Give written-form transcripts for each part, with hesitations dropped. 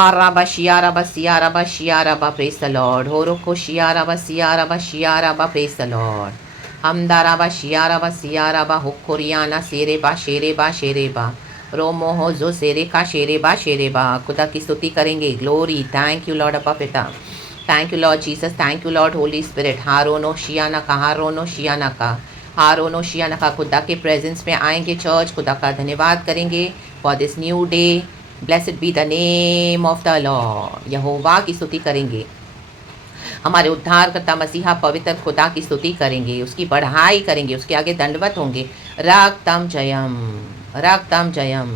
Haraba shiaraba siaraba shiaraba, praise the Lord. Horoko shiaraba siaraba shiaraba, praise the Lord. Hamdaraba shiaraba siaraba hokoriana sereba शेरेबा शेरेबा रोमो हो जो सेरे का शेरेबा शेरेबा. खुदा की स्तुति करेंगे. ग्लोरी. थैंक यू लॉर्ड अपा पिता. Thank you lord Jesus. Thank you lord holy spirit. हारोनो शियाना का हारोनो शियाना का हारोनो शियाना का. खुदा के प्रेजेंस में आएंगे चर्च. खुदा का धन्यवाद करेंगे for this new day. Blessed be the name of the lord. यहोवा की स्तुति करेंगे. हमारे उद्धारकर्ता मसीहा पवित्र खुदा की स्तुति करेंगे. उसकी बढ़ाई करेंगे. उसके आगे दंडवत होंगे. रक्तम जयम रक्तम जयम.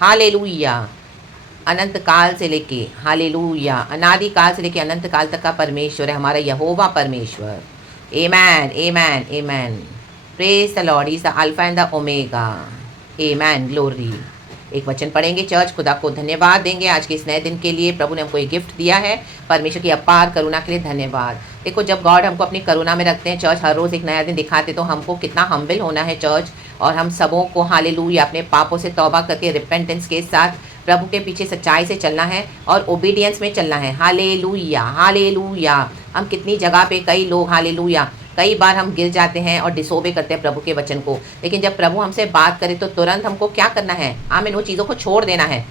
हालेलुया. अनंत काल से लेके हालेलुया अनादि काल से लेके अनंत काल तक का परमेश्वर है हमारा यहोवा परमेश्वर. Amen amen amen. Praise the lord. Is the alpha and the omega. Amen. Glory. एक वचन पढ़ेंगे चर्च. खुदा को धन्यवाद देंगे आज के इस नए दिन के लिए. प्रभु ने हमको ये गिफ्ट दिया है. परमेश्वर की अपार करुणा के लिए धन्यवाद. देखो जब गॉड हमको अपनी करुणा में रखते हैं चर्च, हर रोज़ एक नया दिन दिखाते, तो हमको कितना हम्बल होना है चर्च. और हम सबों को हालेलुया अपने पापों से तौबा करके रिपेंटेंस के साथ प्रभु के पीछे सच्चाई से चलना है और ओबीडियंस में चलना है. Hallelujah hallelujah. हम कितनी जगह पे कई लोग हालेलुया कई बार हम गिर जाते हैं और डिसोबे करते हैं प्रभु के वचन को. लेकिन जब प्रभु हमसे बात करे तो तुरंत हमको क्या करना है? आमीन. वो चीज़ों को छोड़ देना है.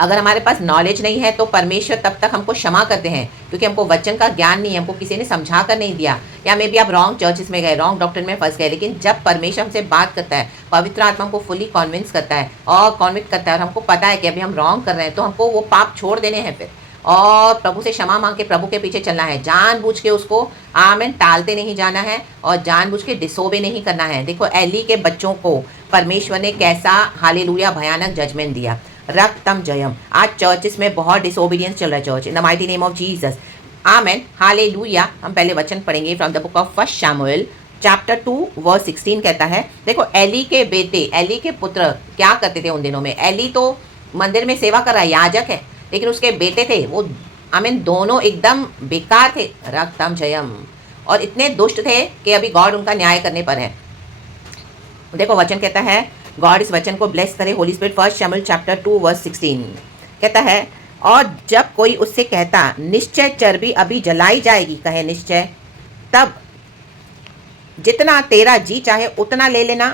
अगर हमारे पास नॉलेज नहीं है तो परमेश्वर तब तक हमको क्षमा करते हैं क्योंकि हमको वचन का ज्ञान नहीं है, हमको किसी ने समझा कर नहीं दिया, या मे बी आप रॉन्ग चर्चेस में गए, रॉन्ग डॉक्टर में फंस गए. लेकिन जब परमेश्वर हमसे बात करता है, पवित्र आत्मा हमको फुली कॉन्विंस करता है और कॉन्विक्ट करता है और हमको पता है कि अभी हम रॉन्ग कर रहे हैं, तो हमको वो पाप छोड़ देने हैं फिर और प्रभु से क्षमा मांग के प्रभु के पीछे चलना है. जानबूझ के उसको आमेन टालते नहीं जाना है और जानबूझ के डिसोबे नहीं करना है. देखो एली के बच्चों को परमेश्वर ने कैसा हालेलुया भयानक जजमेंट दिया. रक्तम जयम. आज चर्चेस में बहुत डिसोबीडियंस चल रहा है church. In the mighty name of Jesus. Amen. Hallelujah. हम पहले वचन पढ़ेंगे from the book of first शमूएल चैप्टर 2 वर्स 16 कहता है. देखो एली के बेटे, एली के पुत्र क्या करते थे उन दिनों में. एली तो मंदिर में सेवा कर रहा है, याजक है, लेकिन उसके बेटे थे वो आमीन दोनों एकदम बेकार थे. रक्तम जयम. और इतने दुष्ट थे कि अभी गॉड उनका न्याय करने पर है. देखो वचन कहता है, गॉड इस वचन को ब्लेस करे. होली स्पिरिट. फर्स्ट शमूएल चैप्टर 2 वर्स 16 कहता है, और जब कोई उससे कहता निश्चय चर्बी अभी जलाई जाएगी, कहे निश्चय, तब जितना तेरा जी चाहे उतना ले लेना,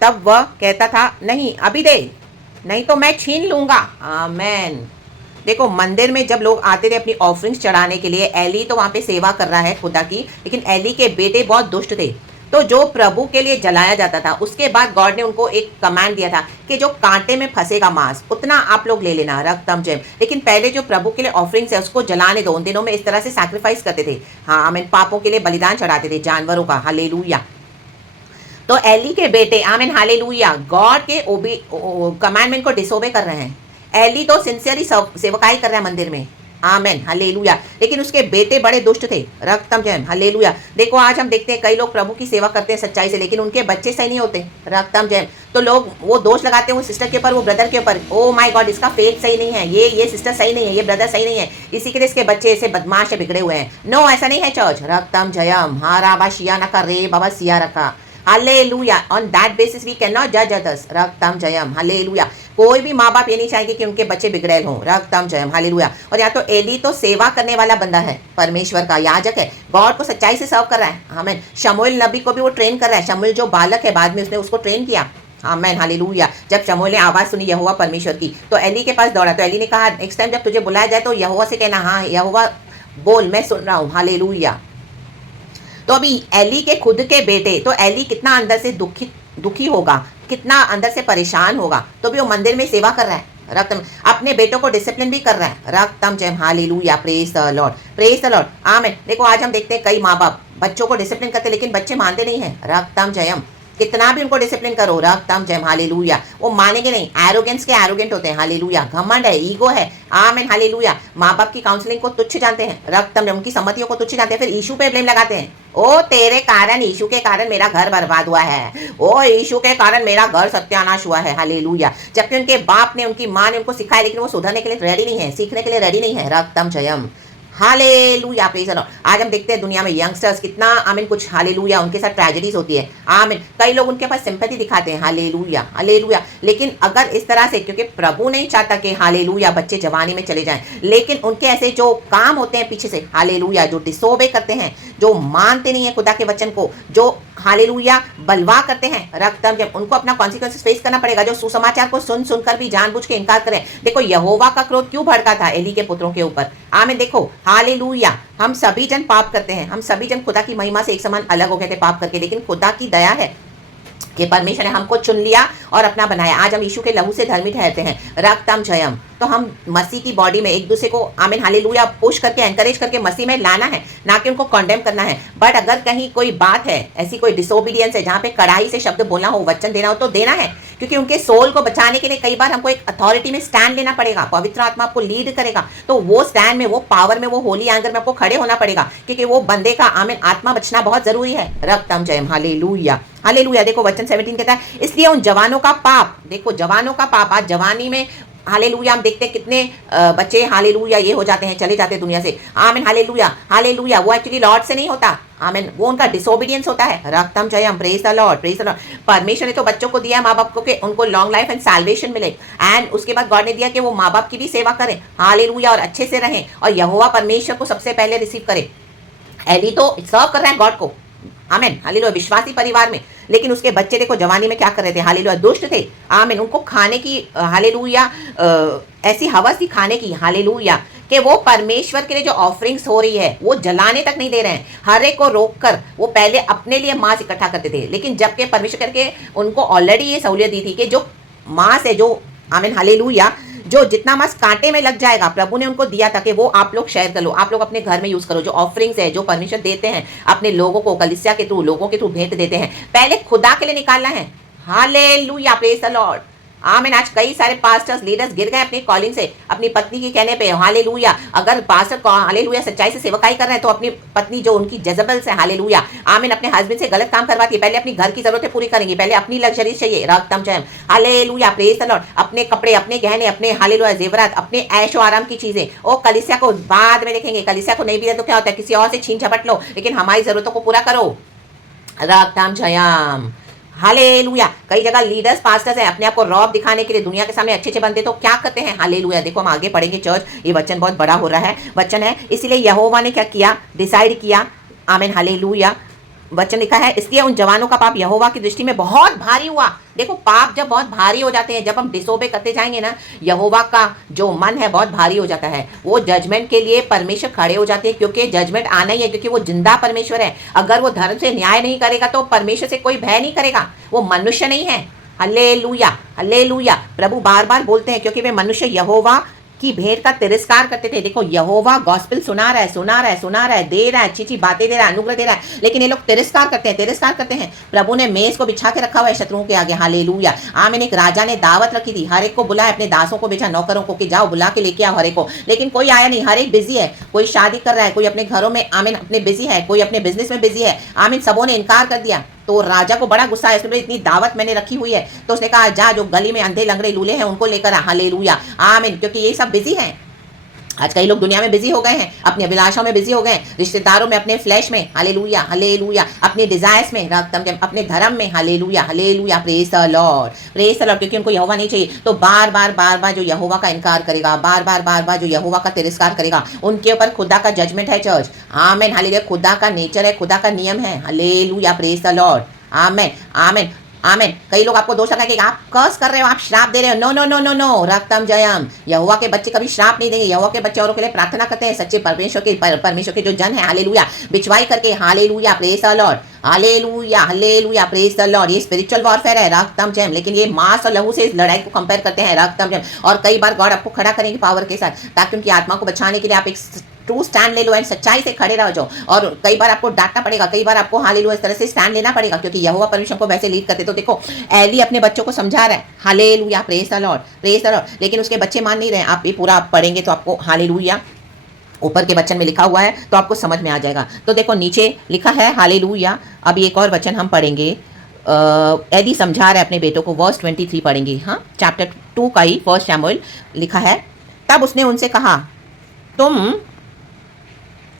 तब वह कहता था नहीं अभी दे, नहीं तो मैं छीन लूंगा. आमेन. देखो मंदिर में जब लोग आते थे अपनी ऑफरिंग्स चढ़ाने के लिए, एली तो वहाँ पे सेवा कर रहा है खुदा की, लेकिन एली के बेटे बहुत दुष्ट थे. तो जो प्रभु के लिए जलाया जाता था, उसके बाद गॉड ने उनको एक कमांड दिया था कि जो कांटे में फंसेगा मांस उतना आप लोग ले लेना. रक्तम जयम. लेकिन पहले जो प्रभु के लिए ऑफरिंग्स है उसको जलाने दो. उन दिनों में इस तरह से सैक्रिफाइस करते थे. हाँ आमीन. पापों के लिए बलिदान चढ़ाते थे जानवरों का. हालेलुया. तो एली के बेटे आमीन हालेलुया गॉड के कमांडमेंट को डिसोबे कर रहे हैं. एली तो सिंसियरली सेवकाई कर रहा है मंदिर में. Amen hallelujah. लेकिन उसके बेटे बड़े दुष्ट थे. रक्तम जयम. हालेलुया. देखो आज हम देखते हैं कई लोग प्रभु की सेवा करते हैं सच्चाई से, लेकिन उनके बच्चे सही नहीं होते. रक्तम जयम. तो लोग वो दोष लगाते हैं वो सिस्टर के ऊपर, वो ब्रदर के ऊपर. ओ माय गॉड, इसका फेथ सही नहीं है, ये सिस्टर सही नहीं है, ये ब्रदर सही नहीं है, इसी के लिए इसके बच्चे ऐसे बदमाश है, बिगड़े हुए हैं. नो, ऐसा नहीं है चर्च. रक्तम जयम. हारा बा शिया नका रे बाबा सिया रखा. Hallelujah. On that basis we can not जज अदर्स. रक्तम जयम. हालेलुया. कोई भी माँ बाप ये नहीं चाहेंगे कि उनके बच्चे बिगड़ेल हों. रक्तम जयम. हालेलुया. और या तो एली तो सेवा करने वाला बंदा है, परमेश्वर का याजक है, गॉड को सच्चाई से सर्व कर रहा है. आमीन. शमूएल नबी को भी वो ट्रेन कर रहा है. शमूएल जो बालक है बाद में उसने उसको ट्रेन किया. आमीन हालेलुया. जब शमूएल ने आवाज़ सुनी यहोवा परमेश्वर की, तो एली के पास दौड़ा. तो एली ने कहा नेक्स्ट टाइम जब तुझे बुलाया जाए तो यहोवा से कहना हाँ यहोवा बोल, मैं सुन रहा हूँ. हालेलुया. तो अभी एली के खुद के बेटे, तो एली कितना अंदर से दुखी होगा, कितना अंदर से परेशान होगा, तो भी वो मंदिर में सेवा कर रहा है. रक्तम. अपने बेटों को डिसिप्लिन भी कर रहा है. रक्तम जयम. Hallelujah. Praise the lord. Praise the lord. Amen. देखो आज हम देखते हैं कई माँ बाप बच्चों को डिसिप्लिन करते, लेकिन बच्चे मानते नहीं हैं. रक्तम जयम. कितना भी उनको डिसिप्लिन करो. रक्तम जयम. हालेलुया. वो मानेंगे नहीं. एरोगेंस के एरोगेंट होते हैं. हालेलुया. घमंड है, ईगो है. आमीन हालेलुया. माँ बाप की काउंसलिंग को तुच्छ जानते हैं. रक्तम जयम. उनकी सम्मतियों को तुच्छ जानते हैं. फिर यीशु पे ब्लेम लगाते हैं. ओ तेरे कारण, यीशु के कारण मेरा घर बर्बाद हुआ है, ओ यीशु के कारण मेरा घर सत्यानाश हुआ है. हालेलुया. जबकि उनके बाप ने, उनकी माँ ने उनको सिखाया, लेकिन वो सुधरने के लिए रेडी नहीं है, सीखने के लिए रेडी नहीं है. रक्तम जयम. Hallelujah, praise the lord. आज हम देखते हैं दुनिया में यंगस्टर्स कितना आमीन कुछ हालेलुया उनके साथ ट्रेजेडीज होती है। आमीन, कई लोग उनके पास सिंपैथी दिखाते हैं, हालेलुया हालेलुया। लेकिन अगर इस तरह से, क्योंकि प्रभु नहीं चाहता कि हालेलुया बच्चे जवानी में चले जाएं, लेकिन उनके ऐसे जो काम होते हैं पीछे से, हालेलुया, जो डिसोबे करते हैं, जो मानते नहीं है खुदा के वचन को, जो हालेलुया बलवा करते हैं, रक्तम जब उनको अपना कॉन्सिक्वेंसेस फेस करना पड़ेगा, जो सुसमाचार को सुन सुनकर भी जानबूझ के इनकार करें। देखो यहोवा का क्रोध क्यों भड़का था एली के पुत्रों के ऊपर। आमीन, देखो हालेलुया। हम सभी जन पाप करते हैं, हम सभी जन खुदा की महिमा से एक समान अलग हो गए थे पाप करके, लेकिन खुदा की दया है कि परमेश्वर ने हमको चुन लिया और अपना बनाया। आज हम यीशु के लहू से धर्मी ठहरते हैं, रक्तम जयम। तो हम मसीह की बॉडी में एक दूसरे को आमीन हालेलुया पुश करके एनकरेज करके मसीह में लाना है, ना कि उनको कंडेम करना है। बट अगर कहीं कोई बात है, ऐसी कोई डिसोबीडियंस है जहाँ पे कड़ाई से शब्द बोलना हो, वचन देना हो, तो देना है, क्योंकि उनके सोल को बचाने के लिए कई बार हमको एक अथॉरिटी में स्टैंड लेना पड़ेगा। पवित्र आत्मा आपको लीड करेगा, तो वो स्टैंड में, वो पावर में, वो होली एंगर में आपको खड़े होना पड़ेगा, क्योंकि वो बंदे का आमीन आत्मा बचना बहुत जरूरी है। रक्तम जयम, हालेलुया हालेलुया। देखो वचन 17 कहता है, इसलिए उन जवानों का पाप, देखो जवानों का पाप, आज जवानी में हालेलुया हम देखते हैं कितने बच्चे हालेलुया ये हो जाते हैं, चले जाते हैं दुनिया से। Amen hallelujah hallelujah. वो एक्चुअली लॉर्ड से नहीं होता, आमीन, वो उनका डिसोबीडियंस होता है। रक्तम जयम, praise the lord, praise the lord. परमेश्वर ने तो बच्चों को दिया माँ बाप को कि उनको लॉन्ग लाइफ एंड सैल्वेशन मिले, एंड उसके बाद गॉड ने दिया कि वो माँ बाप की भी सेवा करें, हालेलुया, और अच्छे से रहें, और यहोवा परमेश्वर को सबसे पहले रिसीव करें। एली तो सर्व कर रहे हैं गॉड को, आमीन हालेलुया, विश्वासी परिवार में, लेकिन उसके बच्चे देखो जवानी में क्या कर रहे थे, हालेलुया, दुष्ट थे। आमीन, उनको खाने की हालेलुया ऐसी हवस थी खाने की, हालेलुया, कि वो परमेश्वर के लिए जो ऑफरिंग्स हो रही है वो जलाने तक नहीं दे रहे हैं। हर एक को रोक कर वो पहले अपने लिए मांस इकट्ठा करते थे, लेकिन जबकि परमेश्वर करके उनको ऑलरेडी ये सहूलियत दी थी कि जो मांस है, जो आमीन हालेलुया, जो जितना मांस कांटे में लग जाएगा, प्रभु ने उनको दिया था कि वो आप लोग शेयर कर लो, आप लोग अपने घर में यूज करो। जो ऑफरिंग्स है, जो परमेश्वर देते हैं अपने लोगों को, कलीसिया के थ्रू, लोगों के थ्रू भेंट देते हैं, पहले खुदा के लिए निकालना है। Hallelujah, praise the lord. आमीन। आज कई सारे पास्टर्स लीडर्स गिर गए अपनी कॉलिंग से, अपनी पत्नी के कहने पे। हालेलुया। अगर पास्टर हालेलुया सच्चाई से सेवकाई कर रहे हैं तो अपनी पत्नी जो उनकी जजबल से, हालेलुया, आमीन, अपने हस्बैंड से गलत काम करवाती है। पहले अपनी घर की जरूरतें पूरी करेंगी, पहले अपनी लग्जरी चाहिए, रक्तम जयम, हालेलुया, प्रेज द लॉर्ड। अपने कपड़े, अपने गहने, अपने हालेलुया जेवरात, अपने ऐशो आराम की चीजें, ओ कलीसिया को बाद में देखेंगे। कलीसिया को नहीं भी दे तो क्या होता है, किसी और से छीन झपट लो, लेकिन हमारी जरूरतों को पूरा करो, रक्तम जयम, हालेलुया। कई जगह लीडर्स पास्टर्स हैं, अपने आप को रौब दिखाने के लिए दुनिया के सामने अच्छे अच्छे बनते, तो क्या करते हैं, हालेलुया। देखो हम आगे पढ़ेंगे चर्च, ये वचन बहुत बड़ा हो रहा है, वचन है। इसलिए यहोवा ने क्या किया, डिसाइड किया, आमीन, हालेलुया। वचन लिखा है, इसलिए उन जवानों का पाप यहोवा की दृष्टि में बहुत भारी हुआ। देखो पाप जब बहुत भारी हो जाते हैं, जब हम डिसोबे करते जाएंगे ना, यहोवा का जो मन है बहुत भारी हो जाता है। वो जजमेंट के लिए परमेश्वर खड़े हो जाते हैं, क्योंकि जजमेंट आना ही है, क्योंकि वो जिंदा परमेश्वर है। अगर वो धर्म से न्याय नहीं करेगा तो परमेश्वर से कोई भय नहीं करेगा, वो मनुष्य नहीं है। Hallelujah, hallelujah. प्रभु बार बार बोलते हैं, क्योंकि वे मनुष्य यहोवा की भेंट का तिरस्कार करते थे। देखो यहोवा गॉस्पेल सुना रहा है, सुना रहा है, सुना रहा है, दे रहा है, अच्छी अच्छी बातें दे रहा है, अनुग्रह दे रहा है, लेकिन ये लोग तिरस्कार करते हैं, तिरस्कार करते हैं। प्रभु ने मेज को बिछा के रखा हुआ है शत्रुओं के आगे, हालेलुया। आमीन। एक राजा ने दावत रखी थी, हर एक को बुलाया, अपने दासों को भेजा, नौकरों को, कि जाओ बुला के लेके आओ हर एक को, लेकिन कोई आया नहीं। हर एक बिजी है, कोई शादी कर रहा है, कोई अपने घरों में, आमीन, अपने बिजी है, कोई अपने बिजनेस में बिजी है, आमीन। सबों ने इनकार कर दिया। तो राजा को बड़ा गुस्सा है, इसलिए इतनी दावत मैंने रखी हुई है, तो उसने कहा जा, जो गली में अंधे लंगड़े लूले हैं उनको लेकर आ, हालेलुया, आमीन, क्योंकि ये सब बिजी हैं। आज कई लोग दुनिया में बिजी हो गए हैं, अपनी अभिलाषाओं में बिजी हो गए हैं, रिश्तेदारों में, अपने फ्लैश में, हालेलुया, हालेलुया, अपने डिजायर्स में, अपने धर्म में, hallelujah, hallelujah, praise the lord, praise the Lord. क्योंकि उनको यहोवा नहीं चाहिए, तो बार बार जो यहोवा का इनकार करेगा, बार बार जो यहोवा का तिरस्कार करेगा, उनके ऊपर खुदा का जजमेंट है चर्च, आमीन, हालेलुया। खुदा का नेचर है, खुदा का नियम है, हालेलुया, प्रेज द लॉर्ड, आमीन, आमीन, आमीन। कई लोग आपको दोष लगा कि आप कर्स कर रहे हो, आप श्राप दे रहे हो। No no no no no, रक्तम जयम। यहोवा के बच्चे कभी श्राप नहीं देंगे। यहोवा के बच्चे औरों के लिए प्रार्थना करते हैं, सच्चे परमेश्वर के जो जन है, हालेलुया, बिचवाई करके, hallelujah, praise the lord, hallelujah, hallelujah, praise the Lord. ये स्पिरिचुअल वॉरफेयर है, रक्तम जयम, लेकिन ये मांस और लहू से इस लड़ाई को कंपेयर करते हैं, रक्तम जयम। और कई बार गॉड आपको खड़ा करेंगे पावर के साथ, ताकि उनकी आत्मा को बचाने के लिए आप एक ट्रू स्टैंड ले लो एंड सच्चाई से खड़े रह जाओ। और कई बार आपको डांटना पड़ेगा, कई बार आपको हालेलुया इस तरह से स्टैंड लेना पड़ेगा, क्योंकि यहोवा परमेश्वर को वैसे लीड करते। तो देखो एली अपने बच्चों को समझा रहा है, hallelujah, praise the lord, praise the Lord, लेकिन उसके बच्चे मान नहीं रहे। आप ये पूरा पढ़ेंगे तो आपको हालेलुया ऊपर के वचन में लिखा हुआ है, तो आपको समझ में आ जाएगा। तो देखो नीचे लिखा है, हालेलुया। अभी एक और वचन हम पढ़ेंगे, एली समझा रहे अपने बेटों को, वर्स 23 पढ़ेंगे, हाँ, चैप्टर 2 का ही, 1 शमूएल लिखा है। तब उसने उनसे कहा, तुम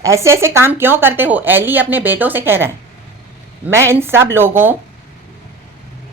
ऐसे ऐसे काम क्यों करते हो? एली अपने बेटों से कह रहा है, मैं इन सब लोगों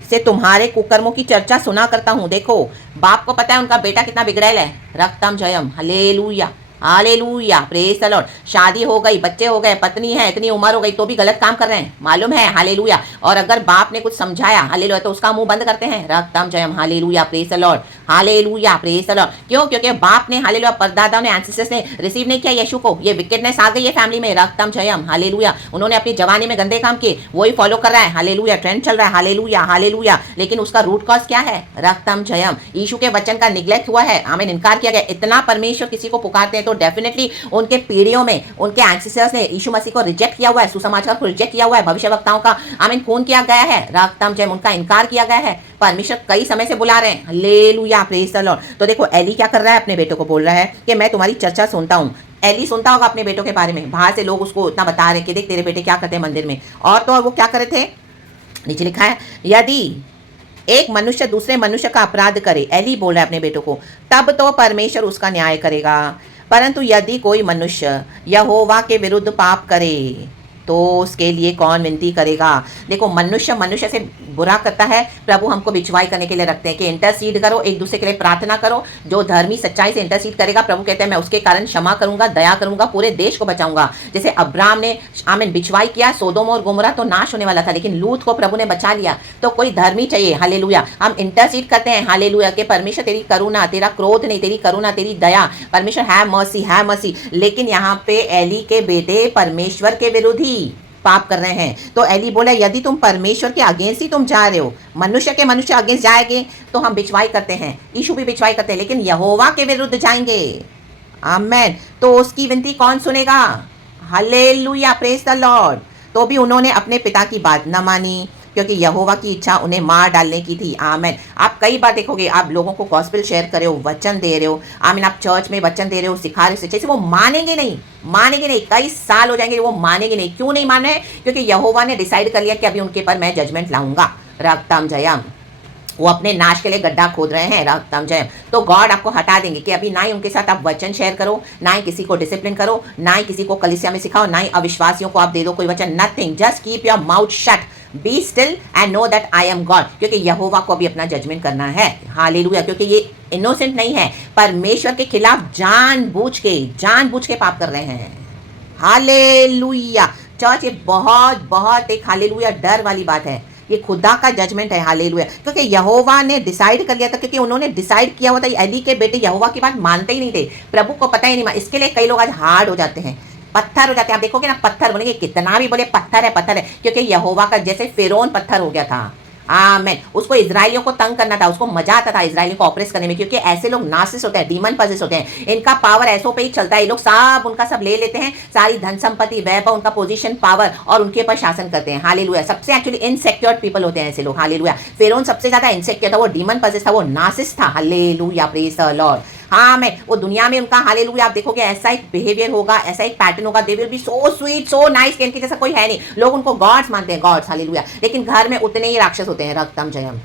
से तुम्हारे कुकर्मों की चर्चा सुना करता हूँ। देखो, बाप को पता है उनका बेटा कितना बिगड़ैल है। रक्तम जयम, hallelujah, hallelujah, praise the lord. शादी हो गई, बच्चे हो गए, पत्नी है, इतनी उम्र हो गई तो भी गलत काम कर रहे हैं, मालूम है? हालेलुया। और अगर बाप ने कुछ समझाया, हालेलुया, तो उसका मुंह बंद करते हैं। रक्तम जयम, hallelujah, praise the lord, hallelujah, praise the lord. क्यों? क्योंकि बाप ने, हालेलुया, परदादा ने, एंसेस्टर्स ने रिसीव नहीं किया यीशु को। ये विकेटनेस आ गई है फैमिली में। रक्तम जयम, हालेलुया। उन्होंने अपनी जवानी में गंदे काम किए, वही फॉलो कर रहा है। हालेलुया, ट्रेंड चल रहा है। Hallelujah, hallelujah. लेकिन उसका रूट कॉज क्या है? रक्तम जयम, यीशु के वचन का निग्लेक्ट हुआ है, हमें इनकार किया गया। इतना परमेश्वर किसी को पुकारते हैं तो डेफिनेटली उनके पीढ़ियों में उनके एंसेस्टर्स ने यीशु मसीह को रिजेक्ट किया हुआ है, सुसमाचार को रिजेक्ट किया हुआ है, भविष्यवक्ताओं का आमीन खून किया गया है। रक्तम जयम, उनका इनकार किया गया है। परमेश्वर कई समय से बुला रहे हैं। Hallelujah, praise the Lord. तो देखो, एली क्या कर रहा है? अपने बेटों को बोल रहा है कि मैं तुम्हारी चर्चा सुनता हूँ। एली सुनता होगा अपने बेटों के बारे में, बाहर से लोग उसको इतना बता रहे कि देख तेरे बेटे क्या करते हैं मंदिर में। और तो और वो क्या कर रहे थे, नीचे लिखा है, यदि एक मनुष्य दूसरे मनुष्य का अपराध करे, एली बोल रहा है अपने बेटों को, तब तो परमेश्वर उसका न्याय करेगा। परंतु यदि कोई मनुष्य यहोवा के विरुद्ध पाप करे तो उसके लिए कौन विनती करेगा? देखो, मनुष्य से बुरा करता है, प्रभु हमको बिचवाई करने के लिए रखते हैं कि इंटरसीड करो, एक दूसरे के लिए प्रार्थना करो। जो धर्मी सच्चाई से इंटरसीड करेगा, प्रभु कहते हैं मैं उसके कारण क्षमा करूंगा, दया करूंगा, पूरे देश को बचाऊंगा। जैसे अब्राम ने आमीन बिचवाई किया, सोदोम और गोमोरा तो नाश होने वाला था, लेकिन लूत को प्रभु ने बचा लिया। तो कोई धर्मी चाहिए, हालेलुया। हम इंटरसीड करते हैं, हालेलुया, कि परमेश्वर तेरी करुणा, तेरा क्रोध नहीं, तेरी करुणा, तेरी दया, परमेश्वर है मर्सी, है मर्सी। लेकिन यहाँ पे एली के बेटे परमेश्वर के विरुद्ध ही पाप कर रहे हैं। तो एली बोला, यदि तुम परमेश्वर के अगेंस्ट ही तुम जा रहे हो, मनुष्य अगेंस्ट जाएंगे तो हम बिचवाई करते हैं, यीशु भी बिचवाई करते हैं, लेकिन यहोवा के विरुद्ध जाएंगे, आमेन, तो उसकी विनती कौन सुनेगा? Hallelujah, praise the Lord. तो भी उन्होंने अपने पिता की बात न मानी, क्योंकि यहोवा की इच्छा उन्हें मार डालने की थी। आमेन। आप कई बार देखोगे, आप लोगों को गॉस्पेल शेयर कर रहे हो, वचन दे रहे हो, आमीन, आप चर्च में वचन दे रहे हो, सिखा रहे हो, जैसे वो मानेंगे नहीं, मानेंगे नहीं, कई साल हो जाएंगे वो मानेंगे नहीं। क्यों नहीं मान रहे? क्योंकि यहोवा ने डिसाइड कर लिया कि अभी उनके पर मैं जजमेंट लाऊंगा। रक्तम जयम, वो अपने नाश के लिए गड्ढा खोद रहे हैं। रक्तम जयम। तो गॉड आपको हटा देंगे कि अभी ना ही उनके साथ आप वचन शेयर करो, ना ही किसी को डिसिप्लिन करो, ना ही किसी को कलीसिया में सिखाओ, ना ही अविश्वासियों को आप दे दो कोई वचन, nothing. Just keep your mouth shut, be still and know that I am God. क्योंकि यहोवा को अभी अपना जजमेंट करना है। हालेलुया। क्योंकि ये इनोसेंट नहीं है, परमेश्वर के खिलाफ जानबूझ के पाप कर रहे हैं। हालेलुया। चर्च, ये बहुत बहुत एक हालेलुया डर वाली बात है। ये खुदा का जजमेंट है। हालेलुया। क्योंकि यहोवा ने डिसाइड कर लिया था, क्योंकि उन्होंने डिसाइड किया हुआ था, एली के बेटे यहोवा की बात मानते ही नहीं थे, प्रभु को पता ही नहीं। इसके लिए कई लोग आज हार्ड हो जाते हैं, पत्थर हो जाते हैं। आप देखोगे ना, पत्थर बोलेंगे, कितना भी बोले पत्थर है, क्योंकि यहोवा का जैसे फिरौन पत्थर हो गया था। आमेन। उसको इजराइलियों को तंग करना था, उसको मजा आता था इजराइलियों को ऑपरेस करने में, क्योंकि ऐसे लोग नासिस होते हैं, डीमन पजेस होते हैं, इनका पावर ऐसों पे ही चलता है। ये लोग सब उनका सब ले लेते हैं, सारी धन संपत्ति, वैभव, उनका पोजीशन, पावर, और उनके ऊपर शासन करते हैं। हालेलुया। सबसे एक्चुअली इनसेक्योर पीपल होते हैं ऐसे लोग। हालेलुया। फिरौन सबसे ज्यादा इनसेक्योर था, वो डीमन पजेस था, वो नासिस था। Hallelujah, praise the Lord. हाँ, मैं वो दुनिया में उनका, हालेलुया, आप देखोगे ऐसा एक बिहेवियर होगा, ऐसा एक पैटर्न होगा, they will be so sweet, so nice, इनके जैसा कोई है नहीं। लोग उनको गॉड्स मानते हैं, गॉड्स, हालेलुया। लेकिन घर में उतने ही राक्षस होते हैं। रक्तम जयम,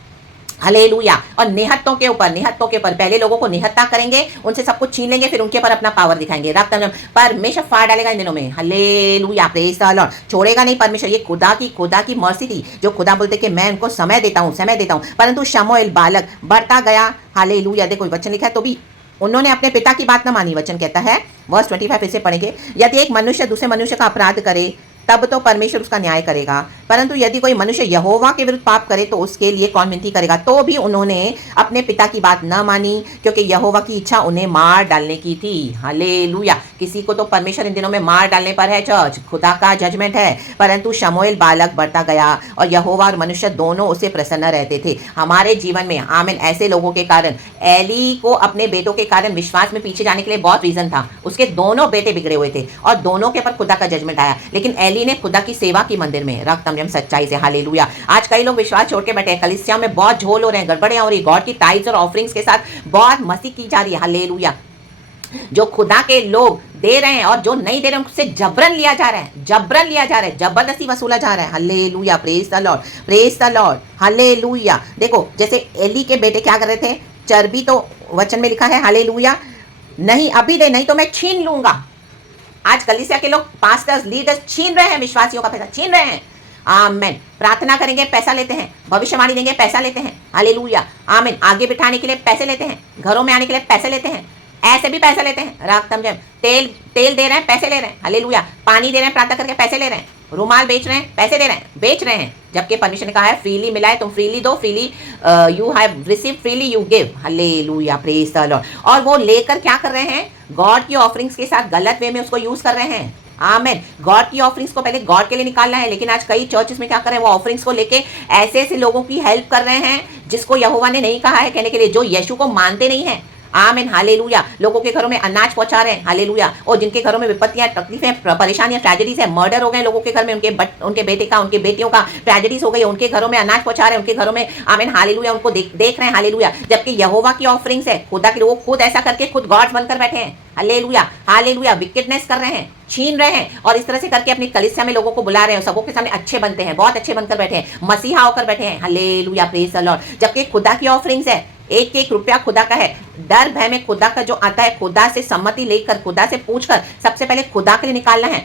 हालेलुया। और निहत्तों के ऊपर पहले लोगों को निहत्ता करेंगे, उनसे सब कुछ छीन लेंगे, फिर उनके ऊपर अपना पावर दिखाएंगे। रक्तम जयम, परमेश्वर फाड़ डालेगा इन दिनों में। Hallelujah, praise the Lord. छोड़ेगा नहीं परमेश्वर। ये खुदा की मर्सी थी, जो खुदा बोलते कि मैं उनको समय देता हूँ। परंतु शमूएल बालक बढ़ता गया। हालेलुया। देखो वचन लिखा है, तो भी उन्होंने अपने पिता की बात न मानी। वचन कहता है, वर्स 25 फिर से पढ़ेंगे, यदि एक मनुष्य दूसरे मनुष्य का अपराध करे तब तो परमेश्वर उसका न्याय करेगा, परंतु यदि कोई मनुष्य यहोवा के विरुद्ध पाप करे तो उसके लिए कौन विनती करेगा? तो भी उन्होंने अपने पिता की बात न मानी, क्योंकि यहोवा की इच्छा उन्हें मार डालने की थी। हालेलुया। किसी को तो परमेश्वर इन दिनों में मार डालने पर है, चर्च, खुदा का जजमेंट है। परंतु शमूएल बालक बढ़ता गया और यहोवा और मनुष्य दोनों उसे प्रसन्न रहते थे। हमारे जीवन में आमीन ऐसे लोगों के कारण, एली को अपने बेटों के कारण विश्वास में पीछे जाने के लिए बहुत रीजन था। उसके दोनों बेटे बिगड़े हुए थे और दोनों के ऊपर खुदा का जजमेंट आया, लेकिन एली ने खुदा की सेवा की मंदिर में, रक्तम जयम, सच्चाई से। हालेलुया। आज कई लोग विश्वास छोड़ के बैठे हैं, कलीसिया में बहुत झोल हो रहे हैं, गड़बड़ियां हो रही, गॉड की टाइट्स और ऑफरिंग्स के साथ बहुत मस्ती की जा रही है। हालेलुया। जो खुदा के लोग दे रहे हैं और जो नहीं दे रहे हैं उससे जबरन लिया जा रहा है, जबरदस्ती वसूला जा रहा है। Hallelujah, praise the lord, praise the lord. Hallelujah. देखो जैसे एली के बेटे क्या कर रहे थे, चर्बी, तो वचन में लिखा है, हालेलुया, नहीं अभी दे, नहीं तो मैं छीन लूंगा। आज कलीसिया के लोग पास्टर्स लीडर्स छीन रहे हैं विश्वासियों का पैसा, छीन रहे हैं। आमेन। प्रार्थना करेंगे पैसा लेते हैं, भविष्यवाणी देंगे पैसा लेते हैं, हालेलुया। आमीन। आगे बिठाने के लिए पैसे लेते हैं, घरों में आने के लिए पैसे लेते हैं, ऐसे भी पैसे लेते हैं। राखतम जम तेल दे रहे हैं, पैसे ले रहे हैं, हालेलुया। पानी दे रहे हैं, प्रार्थना करके पैसे ले रहे हैं, रुमाल बेच रहे हैं, पैसे दे रहे हैं, बेच रहे हैं। जबकि परमेश्वर ने कहा है फ्रीली मिला है, तुम फ्रीली दो, freely you have receive, freely you give, hallelujah, praise the Lord. और वो लेकर क्या कर रहे हैं, गॉड की ऑफरिंग्स के साथ गलत वे में उसको यूज कर रहे हैं। आमेन। गॉड की ऑफरिंग्स को पहले गॉड के लिए निकालना है, लेकिन आज कई चर्चेस में क्या कर रहे हैं, वो ऑफरिंग्स को लेके ऐसे ऐसे लोगों की हेल्प कर रहे हैं जिसको यहोवा ने नहीं कहा है कहने के लिए, जो यीशु को मानते नहीं है। आमीन, हालेलुया। लोगों के घरों में अनाज पहुंचा रहे हैं, हालेलुया। और जिनके घरों में विपत्तियां, तकलीफें, परेशानियां, ट्रेजेडीज है, मर्डर हो गए लोगों के घर में, उनके बेटे का, उनके बेटियों का ट्रेजेडीज हो गई, उनके घरों में अनाज पहुंचा रहे हैं, उनके घरों में, आमीन, हालेलुया, उनको देख रहे हैं, हालेलुया। जबकि यहोवा की ऑफरिंग्स है, खुदा के लोग खुद ऐसा करके खुद गॉड्स बनकर बैठे हैं, हालेलुया, हालेलुया। विकेटनेस कर रहे हैं, छीन रहे हैं, और इस तरह से करके अपनी कलीसिया में लोगों को बुला रहे हैं, सबों के सामने अच्छे बनते हैं, बहुत अच्छे बनकर बैठे हैं, मसीहा होकर बैठे हैं, हालेलुया, प्रेज द लॉर्ड। जबकि खुदा की ऑफरिंग्स है, एक एक रुपया खुदा का है। डर भय में खुदा का जो आता है, खुदा से सम्मति लेकर, खुदा से पूछकर, सबसे पहले खुदा के लिए निकालना है,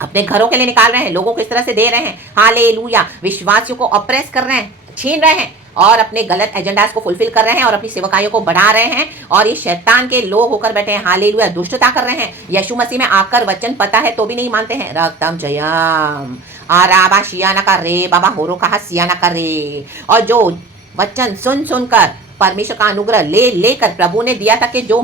अपने घरों के लिए निकाल रहे हैं, लोगों को इस तरह से दे रहे हैं, हालेलुया। विश्वासियों को ऑप्रेस कर रहे हैं, छीन रहे हैं, और अपने गलत एजेंडास को फुलफिल कर रहे हैं, और अपनी सेवकाइयों को बढ़ा रहे हैं, और ये शैतान के लोग होकर बैठे हैं, हालेलुया। दुष्टता कर रहे हैं, यीशु मसीह में आकर वचन पता है तो भी नहीं मानते हैं। रक्तम जयम आराबा शियाना का रे बाबा होरो कहा सियाना का रे। और जो वचन सुन सुनकर परमेश्वर का अनुग्रह लेकर प्रभु ने दिया था कि जो,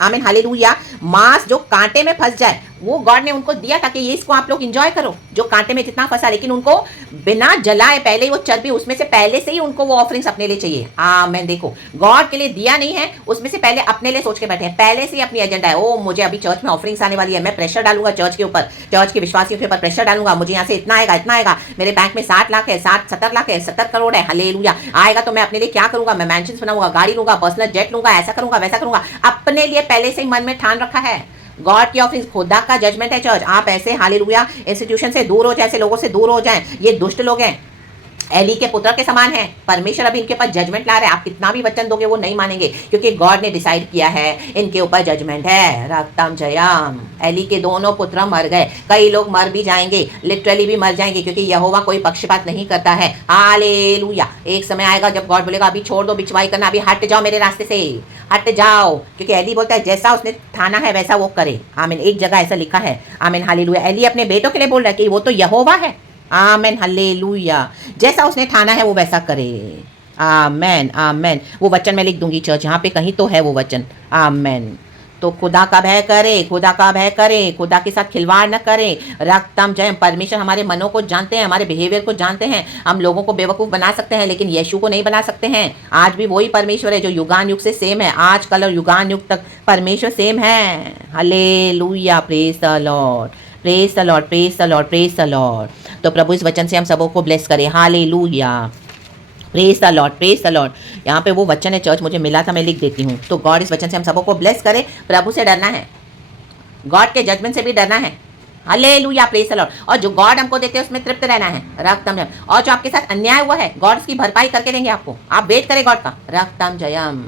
आमीन, हालेलुया, मांस जो कांटे में फंस जाए, वो गॉड ने उनको दिया ताकि ये इसको आप लोग एंजॉय करो, जो कांटे में जितना फंसा, लेकिन उनको बिना जलाए पहले ही वो चर्बी उसमें से पहले से ही उनको वो ऑफरिंग्स अपने लिए चाहिए। आमीन। देखो, गॉड के लिए दिया नहीं है, उसमें से पहले अपने लिए सोच के बैठे हैं, पहले से ही अपनी एजेंडा है। ओ, मुझे अभी चर्च में ऑफरिंग्स आने वाली है, मैं प्रेशर डालूंगा चर्च के ऊपर, चर्च के विश्वासियों के ऊपर प्रेशर डालूंगा, मुझे यहाँ से इतना आएगा, इतना आएगा, मेरे बैंक में 60 लाख है, 70 लाख है, 70 करोड़ है, हालेलुया, आएगा तो मैं अपने लिए क्या करूंगा, मैं मैंशंस बनाऊंगा, गाड़ी लूंगा, पर्सनल जेट लूंगा, ऐसा करूंगा, वैसा करूंगा। अपने लिए पहले से ही मन में ठान रखा है। गॉड की ऑफरिंग, खुदा का जजमेंट है चर्च। आप ऐसे, हालेलुया, इंस्टीट्यूशन से दूर हो जाए, ऐसे लोगों से दूर हो जाएं, ये दुष्ट लोग हैं, एली के पुत्र के समान है। परमेश्वर अभी इनके पास जजमेंट ला रहे हैं, आप कितना भी वचन दोगे वो नहीं मानेंगे, क्योंकि गॉड ने डिसाइड किया है इनके ऊपर जजमेंट है। रक्तम जयम। एली के दोनों पुत्र मर गए, कई लोग मर भी जाएंगे, लिटरली भी मर जाएंगे, क्योंकि यहोवा कोई पक्षपात नहीं करता है। हालेलुया। एक समय आएगा जब गॉड बोलेगा अभी छोड़ दो बिचवाई करना, अभी हट जाओ मेरे रास्ते से, हट जाओ, क्योंकि एली बोलता है जैसा उसने ठाना है वैसा वो करे। आमीन। एक जगह ऐसा लिखा है, आमीन, हालेलुया। एली अपने बेटों के लिए बोल रहा है कि वो तो यहोवा है, आमेन, हालेलुया, जैसा उसने ठाना है वो वैसा करे। आमेन, आमेन। वो वचन मैं लिख दूंगी चर्च, यहाँ पे कहीं तो है वो वचन। आमेन। तो खुदा का भय करे, खुदा का भय करे, खुदा के साथ खिलवाड़ न करे। रक्तम जय। परमेश्वर हमारे मनों को जानते हैं, हमारे बिहेवियर को जानते हैं। हम लोगों को बेवकूफ़ बना सकते हैं, लेकिन यीशु को नहीं बना सकते हैं। आज भी वही परमेश्वर है जो युगान युग से सेम है, आज कल और युगान युग तक परमेश्वर सेम है। Hallelujah, praise the lord, praise the lord, praise the lord, praise the Lord. तो प्रभु इस वचन से हम सबों को ब्लेस करें। Hallelujah, praise the lord, praise the Lord. यहाँ पे वो वचन है चर्च, मुझे मिला था, मैं लिख देती हूँ। तो गॉड इस वचन से हम सबों को ब्लेस करे। प्रभु से डरना है, गॉड के जजमेंट से भी डरना है। Hallelujah, praise the Lord. और जो गॉड हमको देते हैं उसमें तृप्त रहना है। रक्तम जयम। और जो आपके साथ अन्याय हुआ है, गॉड उसकी भरपाई करके देंगे आपको, आप वेट करें गॉड का। रक्तम जयम।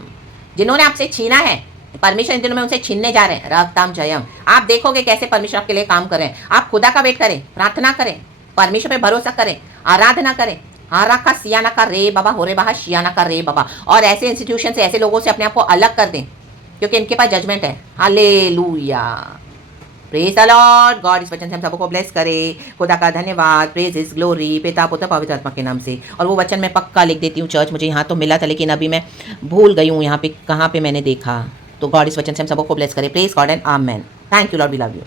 जिन्होंने आपसे छीना है, परमेश्वर इन दिनों में उनसे छीनने जा रहे हैं। रक्तम जयम। आप देखोगे कैसे परमेश्वर आपके लिए काम कर रहे हैं। आप खुदा का वेट करें, प्रार्थना करें, परमेश्वर पे भरोसा करें, आराधना करें। हारा का सियाना का रे बाबा, हो रे बाबा, शियाना का रे बाबा। और ऐसे इंस्टीट्यूशन से, ऐसे लोगों से अपने आप को अलग कर दें, क्योंकि इनके पास जजमेंट है। Hallelujah, praise the Lord. God इस वचन से हम सबको ब्लेस करे। खुदा का धन्यवाद, प्रेज इज ग्लोरी, पिता पुत्र पवित्र आत्मा के नाम से। और वो वचन मैं पक्का लिख देती हूँ चर्च, मुझे यहाँ तो मिला था लेकिन अभी मैं भूल गई हूँ यहाँ पे कहाँ पे मैंने देखा। तो गॉड इस वचन से हम सबको ब्लेस करे। Praise God and amen. Thank you Lord, we love you.